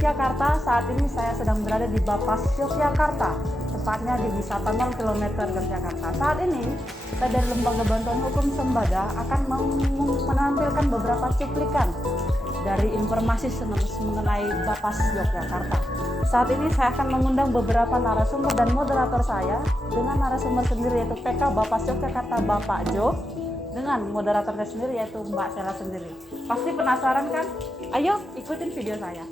Yogyakarta. Saat ini saya sedang berada di Bapas Yogyakarta, tepatnya di wisata 0 km Yogyakarta. Saat ini saya dari Lembaga Bantuan Hukum Sembada akan menampilkan beberapa cuplikan dari informasi mengenai Bapas Yogyakarta. Saat ini saya akan mengundang beberapa narasumber dan moderator saya dengan narasumber sendiri yaitu PK Bapas Yogyakarta Bapak Jo, dengan moderatornya sendiri yaitu Mbak Sela sendiri. Pasti penasaran kan? Ayo ikutin video saya.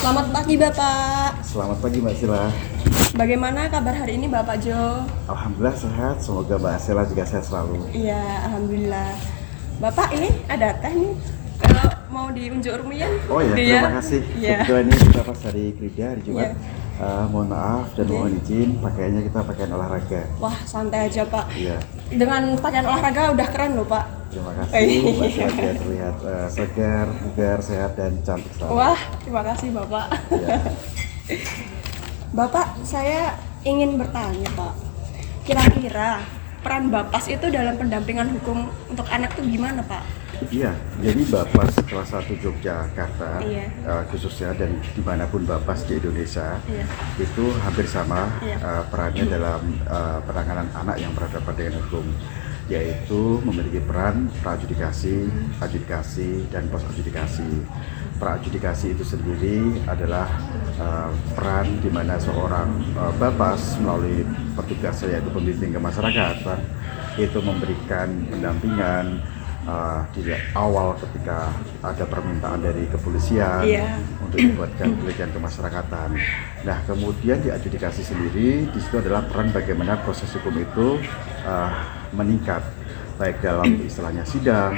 Selamat pagi Bapak. Selamat pagi Mbak Sela. Bagaimana kabar hari ini Bapak Jo? Alhamdulillah sehat, semoga Mbak Sela juga sehat selalu. Iya, alhamdulillah. Bapak ini ada teh nih. Kalau mau diunjuk Rumian? Oh ya, terima kasih. Iya. Kebetulan ini kita pas hari Krida hari Jumat. Iya. Mohon maaf dan mohon izin pakaiannya kita pakaian olahraga. Wah, santai aja Pak. Iya. Dengan pakaian olahraga udah keren loh Pak. Terima kasih Mbak Sela juga terlihat segar, bugar, sehat dan cantik selalu. Wah, terima kasih Bapak. Iya. Bapak, saya ingin bertanya Pak. Kira-kira peran Bapas itu dalam pendampingan hukum untuk anak itu gimana Pak? Iya, jadi Bapas kelas 1 Yogyakarta, Iya. khususnya dan dimanapun Bapas di Indonesia, Iya. itu hampir sama Iya. perannya dalam penanganan anak yang berhadapan dengan hukum, yaitu memiliki peran pra-adjudikasi, adjudikasi, dan pos-adjudikasi. Pra-adjudikasi itu sendiri adalah peran di mana seorang Bapas melalui petugasnya yaitu pembimbing kemasyarakatan itu memberikan pendampingan di awal ketika ada permintaan dari kepolisian untuk dibuatkan penelitian kemasyarakatan. Nah, kemudian di adjudikasi sendiri di situ adalah peran bagaimana proses hukum itu meningkat baik dalam istilahnya sidang,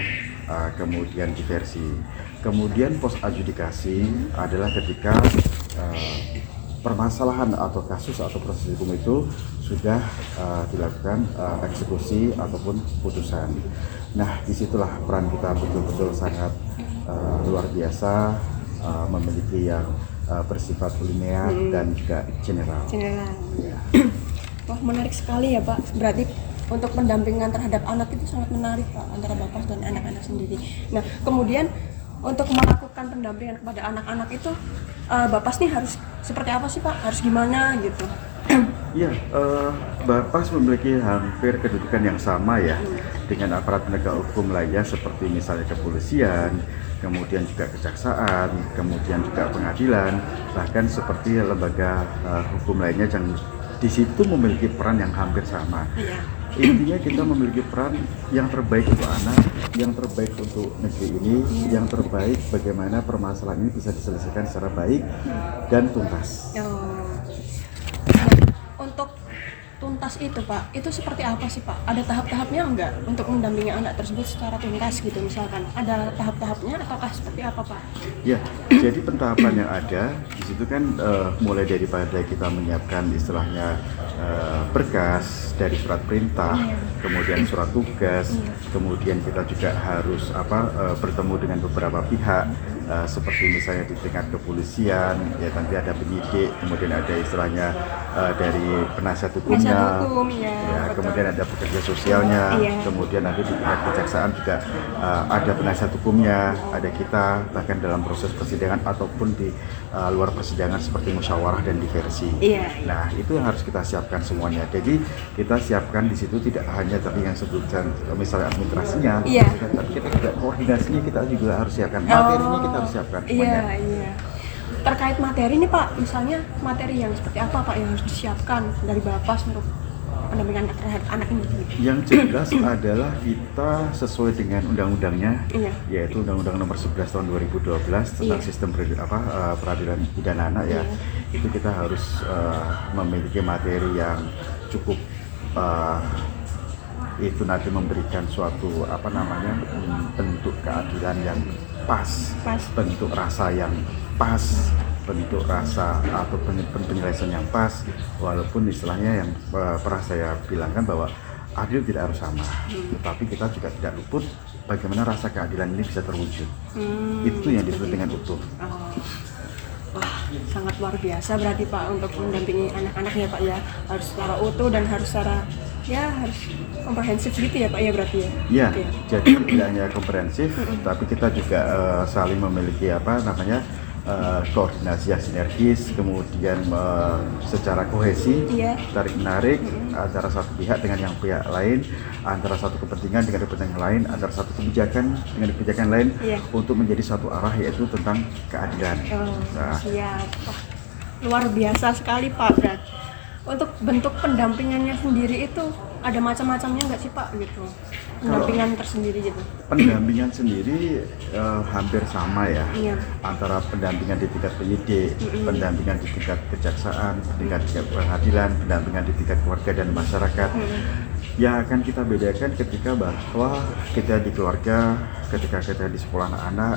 kemudian diversi. Kemudian pos adjudikasi adalah ketika permasalahan atau kasus atau proses hukum itu sudah dilakukan eksekusi ataupun putusan. Nah, disitulah peran kita betul-betul sangat luar biasa, memiliki yang bersifat linear dan juga general. Ya. Wah, menarik sekali ya Pak. Berarti untuk pendampingan terhadap anak itu sangat menarik Pak, antara Bapak dan anak-anak sendiri. Nah, kemudian untuk melakukan pendampingan kepada anak-anak itu Bapak nih harus seperti apa sih Pak? Harus gimana gitu? Iya, Bapas memiliki hampir kedudukan yang sama ya dengan aparat penegak hukum lainnya seperti misalnya kepolisian, kemudian juga kejaksaan, kemudian juga pengadilan, bahkan seperti lembaga hukum lainnya yang di situ memiliki peran yang hampir sama. Intinya kita memiliki peran yang terbaik untuk anak, yang terbaik untuk negeri ini, yang terbaik bagaimana permasalahan ini bisa diselesaikan secara baik dan tuntas. Untuk tuntas itu Pak, itu seperti apa sih Pak? Ada tahap-tahapnya enggak untuk mendampingi anak tersebut secara tuntas gitu misalkan? Ada tahap-tahapnya ataukah seperti apa Pak? Ya, jadi pentahapan yang ada di situ kan mulai daripada kita menyiapkan istilahnya berkas dari surat perintah, kemudian surat tugas, kemudian kita juga harus bertemu dengan beberapa pihak seperti misalnya di tingkat kepolisian, ya nanti ada penyidik, kemudian ada istilahnya dari penasihat hukumnya, kemudian ada pekerja sosialnya, kemudian nanti di tingkat kejaksaan juga ada penasihat hukumnya, ada kita bahkan dalam proses persidangan ataupun di luar persidangan seperti musyawarah dan diversi. Nah, itu yang harus kita siapkan semuanya. Jadi kita siapkan di situ tidak hanya tadi yang sebutkan misalnya administrasinya, tapi kita juga koordinasinya kita juga harus siapkan, materinya kita harus siapkan semuanya. Terkait materi nih Pak, misalnya materi yang seperti apa Pak yang harus disiapkan dari Bapas untuk pendampingan terhadap anak ini? Yang jelas adalah kita sesuai dengan undang-undangnya, yaitu Undang-Undang Nomor 11 Tahun 2012 tentang sistem peradilan pidana anak ya. Itu kita harus memiliki materi yang cukup itu nanti memberikan suatu bentuk keadilan yang pas, bentuk rasa yang pas, bentuk rasa atau penyelesaian yang pas, walaupun istilahnya yang pernah saya bilangkan bahwa adil tidak harus sama, tetapi kita juga tidak luput bagaimana rasa keadilan ini bisa terwujud. Itu yang disebut dengan utuh. Oh. Wah, sangat luar biasa berarti Pak untuk mendampingi anak-anak ya Pak ya, harus secara utuh dan harus secara harus komprehensif gitu ya Pak ya berarti ya. Iya, Oke. jadi tidak hanya komprehensif, tapi kita juga saling memiliki koordinasi yang sinergis, kemudian secara kohesi, Iya. tarik menarik antara satu pihak dengan yang pihak lain, antara satu kepentingan dengan kepentingan lain, antara satu kebijakan dengan kebijakan lain, Iya. untuk menjadi satu arah, yaitu tentang keadilan. Oh, Nah, siap. Wah, luar biasa sekali Pak. Untuk bentuk pendampingannya sendiri itu ada macam-macamnya nggak sih Pak gitu? Pendampingan tersendiri gitu. pendampingan sendiri hampir sama ya, Iya. antara pendampingan di tingkat penyidik, pendampingan di tingkat kejaksaan, pendampingan di tingkat pengadilan, pendampingan di tingkat keluarga dan masyarakat. Yang akan kita bedakan ketika bahwa kita di keluarga, ketika kita di sekolah anak-anak,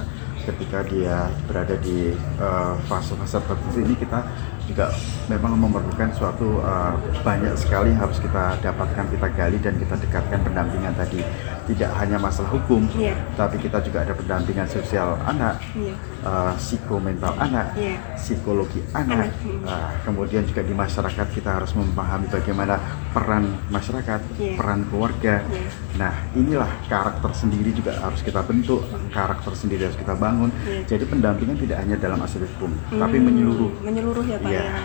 ketika dia berada di fase-fase tertentu ini, kita juga memang memerlukan suatu banyak sekali harus kita dapatkan, kita gali dan kita dekatkan pendampingan tadi. Tidak hanya masalah hukum, Iya. tapi kita juga ada pendampingan sosial anak, Iya. psikomental anak, Iya. psikologi anak. Kemudian juga di masyarakat kita harus memahami bagaimana peran masyarakat, Iya. peran keluarga. Iya. Nah, inilah karakter sendiri juga harus kita bentuk, karakter sendiri harus kita bangun. Iya. Jadi pendampingan tidak hanya dalam aspek hukum, tapi menyeluruh. Menyeluruh ya Pak Iya. ya.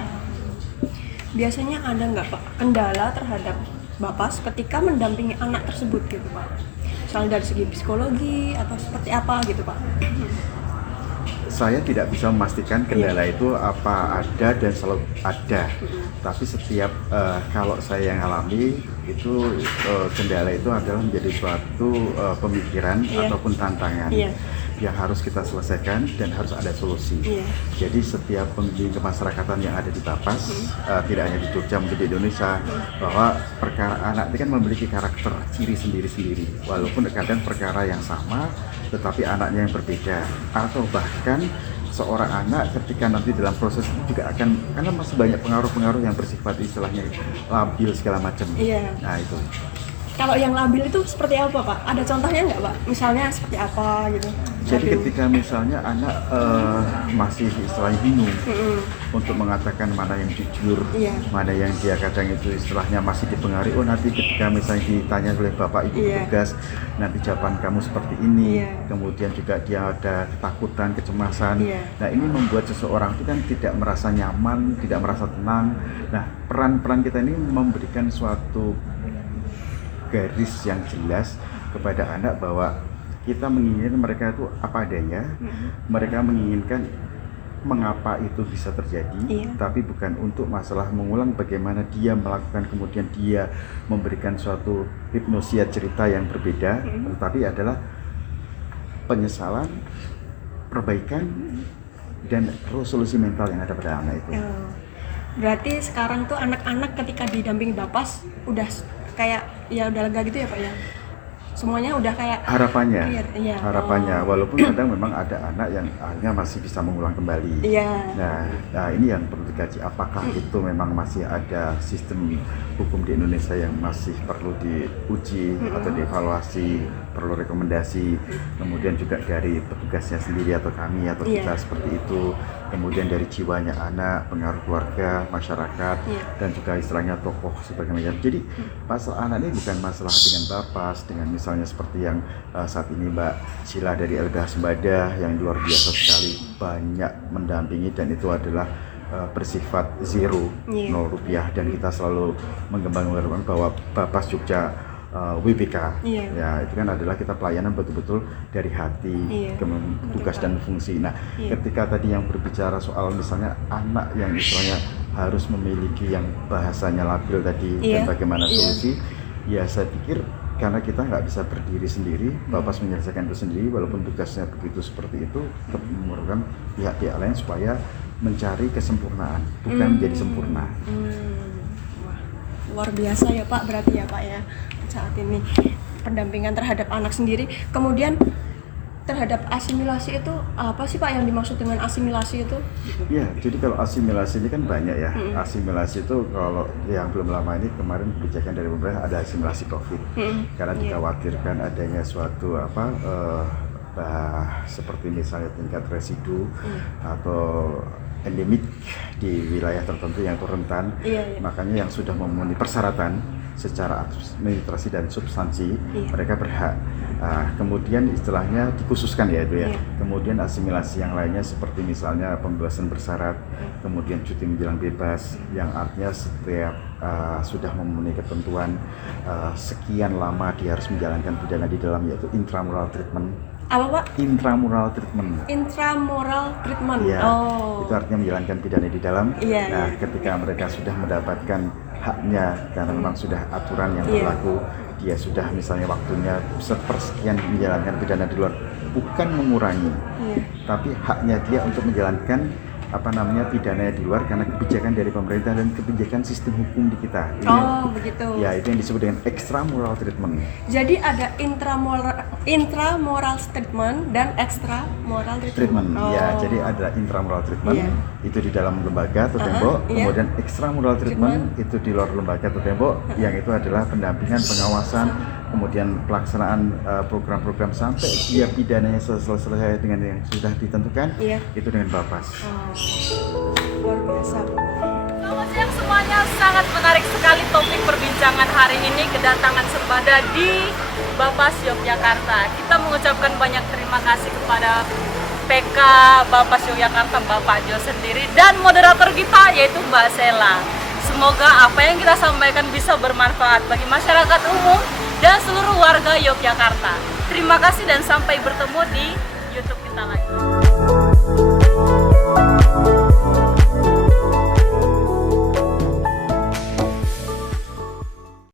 Biasanya ada nggak Pak kendala terhadap Bapas ketika mendampingi anak tersebut gitu Pak? Misalnya dari segi psikologi atau seperti apa gitu Pak? Saya tidak bisa memastikan kendala itu apa ada dan selalu ada. Tapi setiap kalau saya yang alami itu kendala itu adalah menjadi suatu pemikiran Iya. ataupun tantangan Iya. yang harus kita selesaikan dan harus ada solusi. Iya. Jadi setiap pembimbing kemasyarakatan yang ada di Bapas, tidak hanya di Jogja, mungkin di Indonesia, bahwa perkara anak itu kan memiliki karakter ciri sendiri-sendiri. Walaupun kadang perkara yang sama, tetapi anaknya yang berbeda. Atau bahkan seorang anak ketika nanti dalam proses itu juga akan, karena masih banyak pengaruh-pengaruh yang bersifat istilahnya labil segala macam. Iya. Nah itu. Kalau yang labil itu seperti apa Pak? Ada contohnya nggak Pak? Misalnya seperti apa gitu? Jadi Labil. ketika misalnya anak masih istilahnya bingung untuk mengatakan mana yang jujur, Iya. mana yang dia kadang itu istilahnya masih dipengaruhi, oh nanti ketika misalnya ditanya oleh bapak ibu Iya. petugas, nanti jawaban kamu seperti ini. Iya. Kemudian juga dia ada ketakutan, kecemasan. Iya. Nah ini membuat seseorang itu kan tidak merasa nyaman, tidak merasa tenang. Nah peran-peran kita ini memberikan suatu garis yang jelas kepada anak bahwa kita menginginkan mereka itu apa adanya, mereka menginginkan mengapa itu bisa terjadi, Iya. tapi bukan untuk masalah mengulang bagaimana dia melakukan, kemudian dia memberikan suatu hipnosia cerita yang berbeda, tetapi adalah penyesalan, perbaikan, dan resolusi mental yang ada pada anak itu. Oh. Berarti sekarang tuh anak-anak ketika didampingi Bapas udah kayak ya udah lega gitu ya Pak ya? Semuanya udah kayak Harapannya, clear, iya. harapannya, Oh. walaupun kadang memang ada anak yang akhirnya masih bisa mengulang kembali. Iya. Nah, ini yang perlu dikaji, apakah itu memang masih ada sistem hukum di Indonesia yang masih perlu diuji atau dievaluasi, perlu rekomendasi, kemudian juga dari petugasnya sendiri atau kami atau Iya. kita seperti itu, kemudian dari jiwanya anak, pengaruh keluarga, masyarakat, Iya. dan juga istilahnya tokoh sebagai macam. Jadi masalah anak ini bukan masalah dengan Bapas, dengan misalnya seperti yang saat ini Mbak Sheila dari LBH Sembada yang luar biasa sekali, banyak mendampingi, dan itu adalah bersifat zero, Iya. 0 rupiah, dan kita selalu mengembangkan bahwa Bapas Jogja WPK, Iya. ya itu kan adalah kita pelayanan betul-betul dari hati, Iya. tugas dan fungsi. Nah, Iya. ketika tadi yang berbicara soal misalnya anak yang misalnya harus memiliki yang bahasanya labil tadi, Iya. dan bagaimana Iya. solusi, ya saya pikir karena kita nggak bisa berdiri sendiri, Bapas menyelesaikan itu sendiri, walaupun tugasnya begitu seperti itu, tetap memerlukan pihak-pihak lain supaya mencari kesempurnaan, bukan menjadi sempurna. Wah, luar biasa ya Pak, berarti ya Pak ya saat ini pendampingan terhadap anak sendiri. Kemudian terhadap asimilasi itu apa sih Pak yang dimaksud dengan asimilasi itu? Ya, jadi kalau asimilasi ini kan banyak ya. Asimilasi itu kalau yang belum lama ini kemarin kebijakan dari pemerintah ada asimilasi COVID, karena dikhawatirkan adanya suatu seperti misalnya tingkat residu atau endemik di wilayah tertentu yang itu rentan. Makanya yang sudah memenuhi persyaratan secara administrasi dan substansi mereka berhak. Kemudian istilahnya dikhususkan ya itu ya. Kemudian asimilasi yang lainnya seperti misalnya pembebasan bersyarat, kemudian cuti menjelang bebas, yang artinya setiap sudah memenuhi ketentuan sekian lama dia harus menjalankan pidana di dalam, yaitu intramural treatment. Apa Pak? Intramural treatment. Intramural treatment. Ya, itu artinya menjalankan pidana di dalam. Nah, ketika mereka sudah mendapatkan haknya karena memang sudah aturan yang berlaku, dia sudah misalnya waktunya sepersekian menjalankan pidana di luar, bukan mengurangi, tapi haknya dia untuk menjalankan pidana di luar karena kebijakan dari pemerintah dan kebijakan sistem hukum di kita. Begitu. Ya, itu yang disebut dengan extramural treatment. Jadi ada intramoral treatment dan extramoral treatment. Ya, jadi ada intramural treatment itu di dalam lembaga atau tembok, kemudian extramural treatment itu di luar lembaga atau tembok, yang itu adalah pendampingan, pengawasan, kemudian pelaksanaan program-program sampai dia pidananya selesai dengan yang sudah ditentukan, itu dengan Bapas. Luar biasa. Selamat siang semuanya, sangat menarik sekali topik perbincangan hari ini, kedatangan Sembada di Bapas Yogyakarta. Kita mengucapkan banyak terima kasih kepada PK Bapas Yogyakarta, Bapak Jo sendiri, dan moderator kita yaitu Mbak Sela. Semoga apa yang kita sampaikan bisa bermanfaat bagi masyarakat umum dan seluruh warga Yogyakarta. Terima kasih dan sampai bertemu di YouTube kita lagi.